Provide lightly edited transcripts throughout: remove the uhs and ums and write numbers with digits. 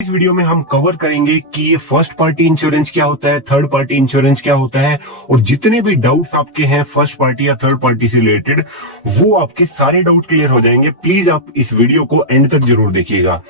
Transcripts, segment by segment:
इस वीडियो में हम कवर करेंगे कि ये फर्स्ट पार्टी इंश्योरेंस क्या होता है, थर्ड पार्टी इंश्योरेंस क्या होता है, और जितने भी डाउट्स आपके हैं फर्स्ट पार्टी या थर्ड पार्टी से रिलेटेड वो आपके सारे डाउट क्लियर हो जाएंगे। प्लीज आप इस वीडियो को एंड तक जरूर देखिएगा।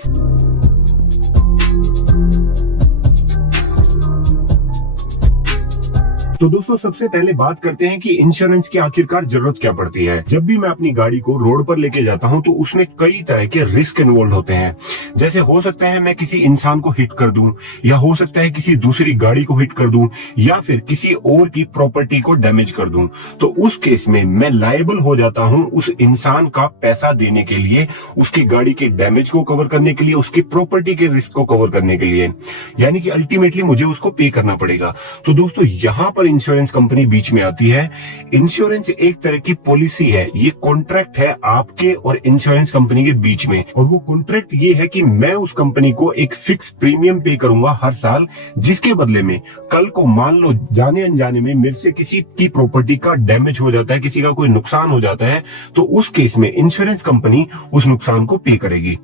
तो दोस्तों सबसे पहले बात करते हैं कि इंश्योरेंस की आखिरकार जरूरत क्या पड़ती है। जब भी मैं अपनी गाड़ी को रोड पर लेके जाता हूं तो उसमें कई तरह के रिस्क इन्वॉल्व होते हैं। जैसे हो सकता है मैं किसी इंसान को हिट कर दूं, या हो सकता है किसी दूसरी गाड़ी को हिट कर दूं, या फिर किसी और की प्रॉपर्टी को डैमेज कर दूं। तो उस केस में मैं लायबल हो जाता हूं उस इंसान का पैसा देने के लिए, उसकी गाड़ी के डैमेज को कवर करने के लिए, उसकी प्रॉपर्टी के रिस्क को कवर करने के लिए, यानी कि अल्टीमेटली मुझे उसको पे करना पड़ेगा। तो दोस्तों यहां पर इंश्योरेंस कंपनी बीच में आती है। इंश्योरेंस एक तरह की पॉलिसी है, ये कॉन्ट्रैक्ट है आपके और इंश्योरेंस कंपनी के बीच में, और वो कॉन्ट्रैक्ट ये है कि मैं उस कंपनी को एक फिक्स प्रीमियम पे करूंगा हर साल, जिसके बदले में कल को मान लो जाने अनजाने में मेरे से किसी की प्रॉपर्टी का डैमेज हो जाता है, किसी का कोई नुकसान हो जाता है, तो उस केस में इंश्योरेंस कंपनी उस नुकसान को पे करेगी।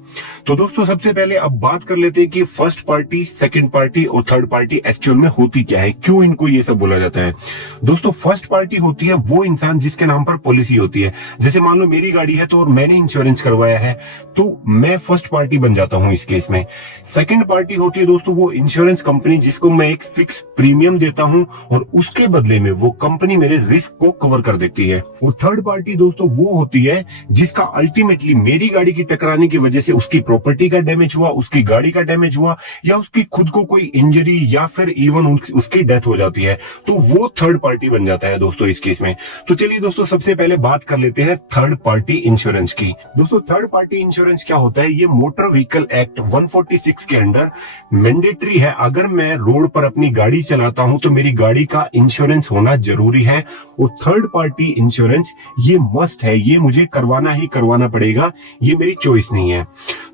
तो दोस्तों सबसे पहले अब बात कर लेते हैं कि फर्स्ट पार्टी, सेकंड पार्टी और थर्ड पार्टी एक्चुअल में होती क्या है, क्यों इनको ये सब बोला जाता है। दोस्तों फर्स्ट पार्टी होती है वो इंसान जिसके नाम पर पॉलिसी होती है। जैसे मान लो मेरी गाड़ी है तो और मैंने इंश्योरेंस करवाया है तो मैं फर्स्ट पार्टी बन जाता हूं इस केस में। सेकंड पार्टी होती है दोस्तों वो इंश्योरेंस कंपनी जिसको मैं एक फिक्स प्रीमियम देता हूं और उसके बदले में वो कंपनी मेरे रिस्क को कवर कर देती है। और थर्ड पार्टी दोस्तों वो होती है जिसका अल्टीमेटली मेरी गाड़ी की टकराने की वजह से उसकी प्रॉपर्टी का डैमेज हुआ, उसकी गाड़ी का डैमेज हुआ, या उसकी खुद को कोई इंजरी या फिर इवन उसकी डेथ हो जाती है, तो वो थर्ड पार्टी बन जाता है दोस्तों इस केस में। तो चलिए दोस्तों सबसे पहले बात कर लेते हैं थर्ड पार्टी इंश्योरेंस की। दोस्तों थर्ड पार्टी इंश्योरेंस क्या होता है, ये मोटर व्हीकल एक्ट 146 के अंडर मैंडेटरी है। अगर मैं रोड पर अपनी गाड़ी चलाता हूं तो मेरी गाड़ी का इंश्योरेंस होना जरूरी है, और थर्ड पार्टी इंश्योरेंस ये मस्ट है, ये मुझे करवाना ही करवाना पड़ेगा, ये मेरी चॉइस नहीं है।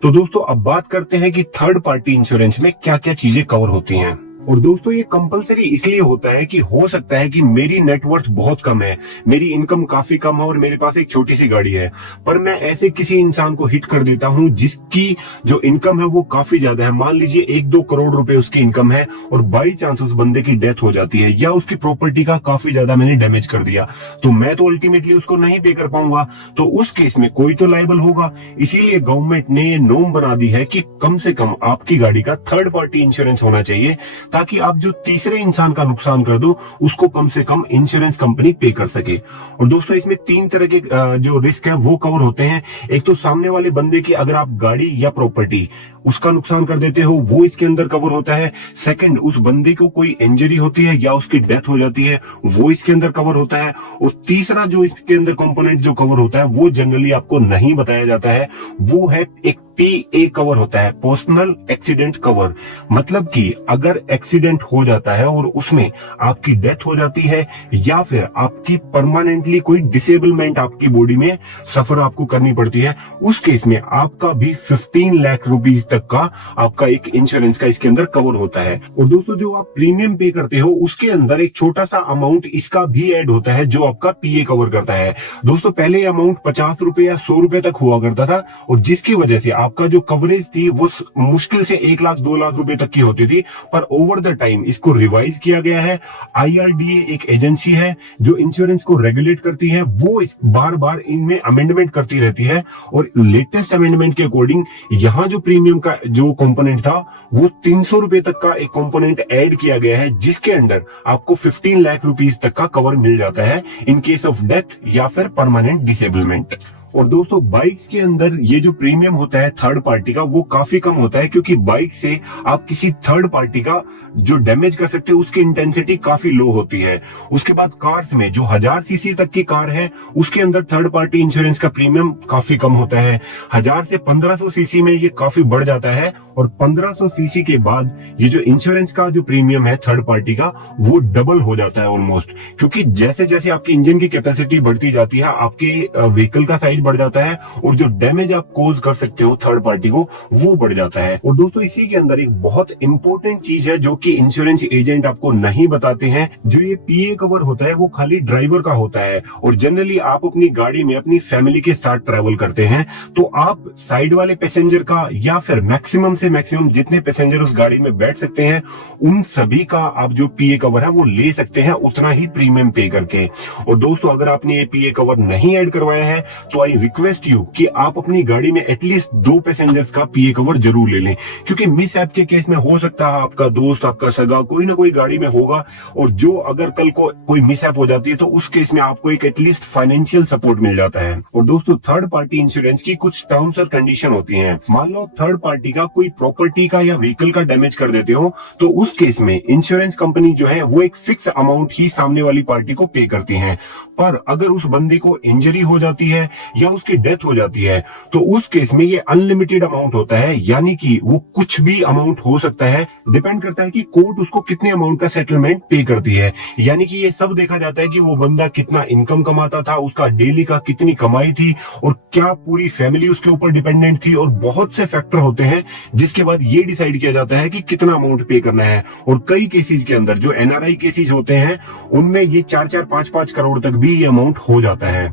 तो दोस्तों अब बात करते हैं कि थर्ड पार्टी इंश्योरेंस में क्या क्या चीजें कवर होती हैं। और दोस्तों ये कंपलसरी इसलिए होता है कि हो सकता है कि मेरी नेटवर्थ बहुत कम है, मेरी इनकम काफी कम है और मेरे पास एक छोटी सी गाड़ी है, पर मैं ऐसे किसी इंसान को हिट कर देता हूं जिसकी जो इनकम है वो काफी ज्यादा है। मान लीजिए 1-2 करोड़ रुपए उसकी इनकम है और बाई चांस उस बंदे की डेथ हो जाती है या उसकी प्रॉपर्टी का काफी ज्यादा मैंने डैमेज कर दिया, तो मैं तो अल्टीमेटली उसको नहीं पे कर पाऊंगा। तो उस केस में कोई तो लायबल होगा। इसीलिए गवर्नमेंट ने ये नॉर्म बना दी है कि कम से कम आपकी गाड़ी का थर्ड पार्टी इंश्योरेंस होना चाहिए, ताकि आप जो तीसरे इंसान का नुकसान कर दो उसको कम से कम इंश्योरेंस कंपनी पे कर सके। और दोस्तों इसमें 3 तरह के जो रिस्क है वो कवर होते हैं। एक तो सामने वाले बंदे की अगर आप गाड़ी या प्रॉपर्टी उसका नुकसान कर देते हो वो इसके अंदर कवर होता है। सेकंड, उस बंदे को कोई इंजरी होती है या उसकी डेथ हो जाती है वो इसके अंदर कवर होता है। और तीसरा जो इसके अंदर कंपोनेंट जो कवर होता है वो जनरली आपको नहीं बताया जाता है, वो है एक PA कवर होता है, पर्सनल एक्सीडेंट कवर। मतलब कि अगर एक्सीडेंट हो जाता है और उसमें आपकी डेथ हो जाती है या फिर आपकी परमानेंटली कोई डिसेबलमेंट आपकी बॉडी में सफर आपको करनी पड़ती है, उस केस में आपका भी 15 लाख रुपीज तक का आपका एक इंश्योरेंस का इसके अंदर कवर होता है। और दोस्तों जो आप प्रीमियम पे करते हो उसके अंदर एक छोटा सा अमाउंट इसका भी ऐड होता है जो आपका PA कवर करता है। दोस्तों पहले अमाउंट 50 रुपए या 100 रुपए तक हुआ करता था, और जिसकी वजह से आपका जो कवरेज थी वो मुश्किल से 1 लाख 2 लाख रुपए तक की होती थी, पर ओवर द टाइम इसको रिवाइज किया गया है। IRDA एक एजेंसी है जो इंश्योरेंस को रेगुलेट करती है, वो बार बार इनमें अमेंडमेंट करती रहती है, और लेटेस्ट अमेंडमेंट के अकॉर्डिंग यहाँ जो प्रीमियम का जो कंपोनेंट था वो 300 रुपए तक का एक कंपोनेंट ऐड किया गया है, जिसके अंदर आपको 15 लाख रुपीज तक का कवर मिल जाता है इन केस ऑफ डेथ या फिर परमानेंट डिसेबलमेंट। और दोस्तों बाइक्स के अंदर ये जो प्रीमियम होता है थर्ड पार्टी का वो काफी कम होता है, क्योंकि बाइक से आप किसी थर्ड पार्टी का जो डैमेज कर सकते हो उसकी इंटेंसिटी काफी लो होती है। उसके बाद कार्स में जो 1000 सीसी तक की कार है उसके अंदर थर्ड पार्टी इंश्योरेंस का प्रीमियम काफी कम होता है। 1000 से 1500 सीसी में ये काफी बढ़ जाता है, और 1500 सीसी के बाद ये जो इंश्योरेंस का जो प्रीमियम है थर्ड पार्टी का वो डबल हो जाता है ऑलमोस्ट, क्योंकि जैसे जैसे आपकी इंजन की कैपेसिटी बढ़ती जाती है आपके व्हीकल का साइज बढ़ जाता है, और जो डैमेज आप कोज कर सकते हो थर्ड पार्टी को वो बढ़ जाता है। और दोस्तों इसी के अंदर एक बहुत इंपॉर्टेंट चीज है जो कि इंश्योरेंस एजेंट आपको नहीं बताते हैं। जो ये PA कवर होता है वो खाली ड्राइवर का होता है, और जनरली आप अपनी गाड़ी में अपनी फैमिली के साथ ट्रेवल करते हैं तो आप साइड वाले पैसेंजर का या फिर मैक्सिमम से मैक्सिमम जितने पैसेंजर उस गाड़ी में बैठ सकते हैं उन सभी का आप जो पीए कवर है वो ले सकते हैं, उतना ही प्रीमियम पे करके। और दोस्तों अगर आपने ये पीए कवर नहीं ऐड करवाया है तो आई रिक्वेस्ट यू कि आप अपनी गाड़ी में एटलीस्ट 2 पैसेंजर्स का पीए कवर जरूर ले लें, क्योंकि मिस ऐप के केस में हो सकता है आपका दोस्त, आपका सगा कोई ना कोई गाड़ी में होगा, और जो अगर कल को कोई मिस ऐप हो जाती है तो उस केस में आपको एक एटलीस्ट फाइनेंशियल सपोर्ट मिल जाता है। और दोस्तों थर्ड पार्टी इंश्योरेंस की कुछ टर्म्स और कंडीशन होती हैं। मान लो थर्ड पार्टी का कोई प्रॉपर्टी का या व्हीकल का डैमेज कर देते हो तो उस केस में इंश्योरेंस कंपनी जो है वो एक फिक्स अमाउंट ही सामने वाली पार्टी को पे करती है। पर अगर उस बंदे को इंजरी हो जाती है या उसकी डेथ हो जाती है तो उस केस में ये अनलिमिटेड अमाउंट होता है, यानी कि वो कुछ भी अमाउंट हो सकता है, डिपेंड करता है कि कोर्ट उसको कितने अमाउंट का सेटलमेंट पे करती है। यानी कि ये सब देखा जाता है कि वो बंदा कितना इनकम कमाता था, उसका डेली का कितनी कमाई थी और क्या पूरी फैमिली उसके ऊपर डिपेंडेंट थी, और बहुत से फैक्टर होते हैं जिसके बाद ये डिसाइड किया जाता है कि कितना अमाउंट पे करना है। और कई केसेस के अंदर जो एनआरआई केसेस होते हैं उनमें ये 4-4, 5-5 करोड़ तक भी ये अमाउंट हो जाता है।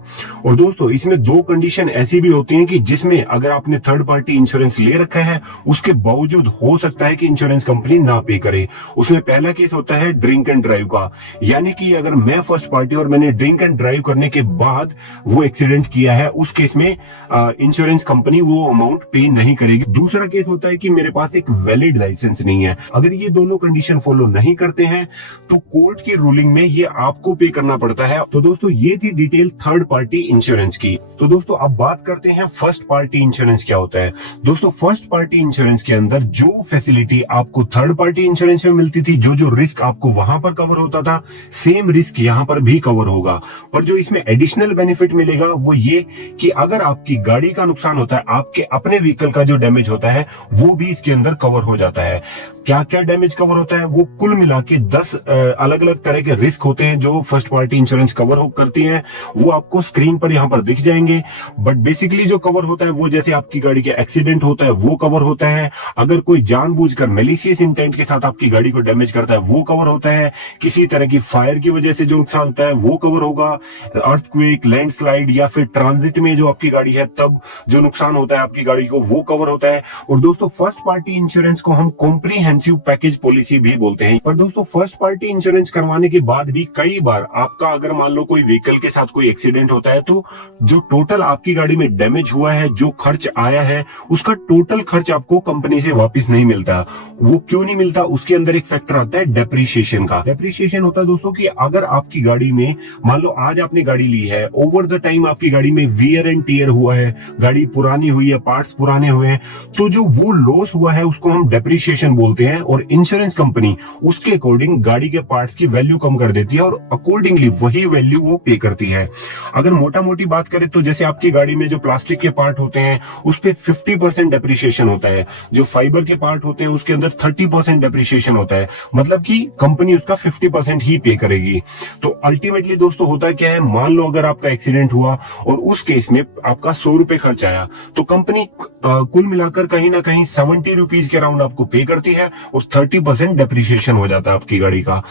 और दोस्तों इसमें 2 कंडीशन ऐसी भी होती हैं कि जिसमें अगर आपने थर्ड पार्टी इंश्योरेंस ले रखा है उसके बावजूद हो सकता है कि इंश्योरेंस कंपनी ना पे करे। उसमें पहला केस होता है ड्रिंक एंड ड्राइव का, यानी कि अगर मैं फर्स्ट पार्टी और मैंने ड्रिंक एंड ड्राइव करने के बाद वो एक्सीडेंट किया है उस केस में इंश्योरेंस कंपनी वो अमाउंट पे नहीं करेगी। दूसरा केस होता है कि मेरे पास एक वैलिड लाइसेंस नहीं है। अगर ये दोनों कंडीशन फॉलो नहीं करते हैं तो कोर्ट की रूलिंग में ये आपको पे करना पड़ता है। तो दोस्तों ये थी डिटेल थर्ड पार्टी इंश्योरेंस की। तो दोस्तों अब बात करते हैं फर्स्ट पार्टी इंश्योरेंस क्या होता है। दोस्तों फर्स्ट पार्टी इंश्योरेंस के अंदर जो फैसिलिटी आपको थर्ड पार्टी इंश्योरेंस में मिलती थी, जो रिस्क आपको वहां पर कवर होता था, सेम रिस्क यहां पर भी कवर होगा। पर जो इसमें एडिशनल बेनिफिट मिलेगा वो ये कि अगर आपकी गाड़ी का नुकसान होता है, आपके अपने व्हीकल का जो डैमेज होता है वो भी इसके अंदर कवर हो जाता है। क्या क्या डैमेज कवर होता है वो कुल मिला के 10 अलग अलग तरह के रिस्क होते हैं जो फर्स्ट पार्टी इंश्योरेंस कवर करती है। वो आपको स्क्रीन पर यहाँ पर दिख जाएंगे। बट बेसिकली जो कवर होता है वो जैसे आपकी गाड़ी के एक्सीडेंट होता है वो कवर होता है, अगर कोई जानबूझकर मैलिशियस इंटेंट के साथ आपकी गाड़ी को डैमेज करता है वो कवर होता है, किसी तरह की फायर की वजह से जो नुकसान होता है वो कवर होगा, अर्थक्वेक, लैंडस्लाइड या फिर ट्रांजिट में जो आपकी गाड़ी है तब जो नुकसान होता है आपकी गाड़ी को वो कवर होता है। और दोस्तों फर्स्ट पार्टी इंश्योरेंस को हम कॉम्प्रिहेंसिव पैकेज पॉलिसी भी बोलते हैं। पर दोस्तों फर्स्ट पार्टी इंश्योरेंस करवाने के बाद भी कई बार आपका अगर मान लो कोई व्हीकल के साथ कोई एक्सीडेंट होता है तो जो टोटल आपकी गाड़ी में डैमेज हुआ है, जो खर्च आया है, उसका टोटल खर्च आपको कंपनी से वापस नहीं मिलता। वो क्यों नहीं मिलता? उसके अंदर एक फैक्टर आता है डेप्रिसिएशन का। डेप्रिसिएशन होता है दोस्तों कि अगर आपकी गाड़ी में मान लो आज आपने गाड़ी ली है, ओवर द टाइम आपकी गाड़ी में वियर एंड टियर हुआ है, गाड़ी पुरानी हुई है, पार्ट्स पुराने हुए हैं, तो जो वो लॉस हुआ है उसको हम डेप्रिसिएशन बोलते हैं। और इंश्योरेंस कंपनी उसके अकॉर्डिंग गाड़ी के पार्ट्स की वैल्यू कम कर देती है और अकॉर्डिंगली वही वैल्यू वो पे करती है। अगर मोटा मोटी बात करें तो जैसे आपकी गाड़ी में जो प्लास्टिक के पार्ट होते हैं उस पे 50% डेप्रिसिएशन होता है, जो फाइबर के पार्ट होते हैं उसके अंदर 30% डेप्रिसिएशन होता है, मतलब कि कंपनी उसका 50% ही पे करेगी। तो अल्टीमेटली दोस्तों होता क्या है, मान लो अगर आपका एक्सीडेंट हुआ और उस केस में आपका 100 रुपए खर्च आया तो कंपनी कुल मिलाकर कहीं ना कहीं 70 रुपीज के अराउंड आपको पे करती है और 30% डेप्रिसिएशन हो जाता है आपकी गाड़ी का।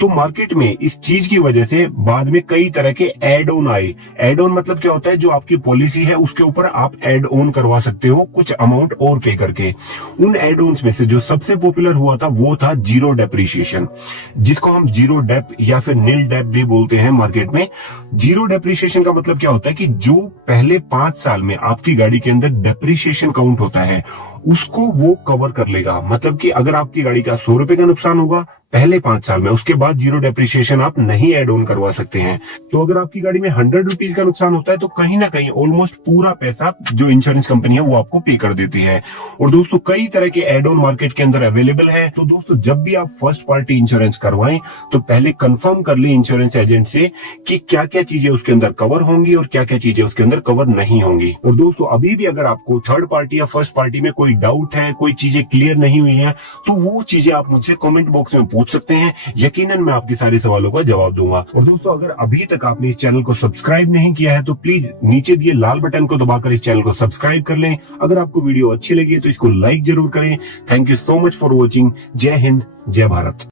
तो मार्केट में इस चीज की वजह से बाद में कई तरह के एड ऑन आए। एड ऑन मतलब क्या होता है, जो आपकी पॉलिसी है उसके ऊपर आप एड ऑन करवा सकते हो कुछ अमाउंट और पे करके। उन एड ऑन्स में से जो सबसे पॉपुलर हुआ था वो था जीरो डेप्रिसिएशन, जिसको हम जीरो डेप या फिर नील डेप भी बोलते हैं मार्केट में। जीरो डेप्रिसिएशन का मतलब क्या होता है कि जो पहले 5 साल में आपकी गाड़ी के अंदर डेप्रिसिएशन काउंट होता है उसको वो कवर कर लेगा। मतलब कि अगर आपकी गाड़ी का 100 रुपए का नुकसान होगा पहले 5 साल में, उसके बाद जीरो डेप्रिसिएशन आप नहीं एड ऑन करवा सकते हैं। तो अगर आपकी गाड़ी में 100 रुपीज का नुकसान होता है तो कहीं ना कहीं ऑलमोस्ट पूरा पैसा जो इंश्योरेंस कंपनी है वो आपको पे कर देती है। और दोस्तों कई तरह के एड ऑन मार्केट के अंदर अवेलेबल है। तो दोस्तों जब भी आप फर्स्ट पार्टी इंश्योरेंस करवाएं तो पहले कंफर्म कर लें इंश्योरेंस एजेंट से कि क्या क्या चीजें उसके अंदर कवर होंगी और क्या क्या चीजें उसके अंदर कवर नहीं होंगी। और दोस्तों अभी भी अगर आपको थर्ड पार्टी या फर्स्ट पार्टी में कोई डाउट है, कोई चीजें क्लियर नहीं हुई है, तो वो चीजें आप मुझसे कमेंट बॉक्स में पूछ सकते हैं। यकीनन मैं आपके सारे सवालों का जवाब दूंगा। और दोस्तों अगर अभी तक आपने इस चैनल को सब्सक्राइब नहीं किया है तो प्लीज नीचे दिए लाल बटन को दबाकर इस चैनल को सब्सक्राइब कर लें। अगर आपको वीडियो अच्छी लगी तो इसको लाइक जरूर करें। Thank you so much for watching. जय हिंद, जय भारत।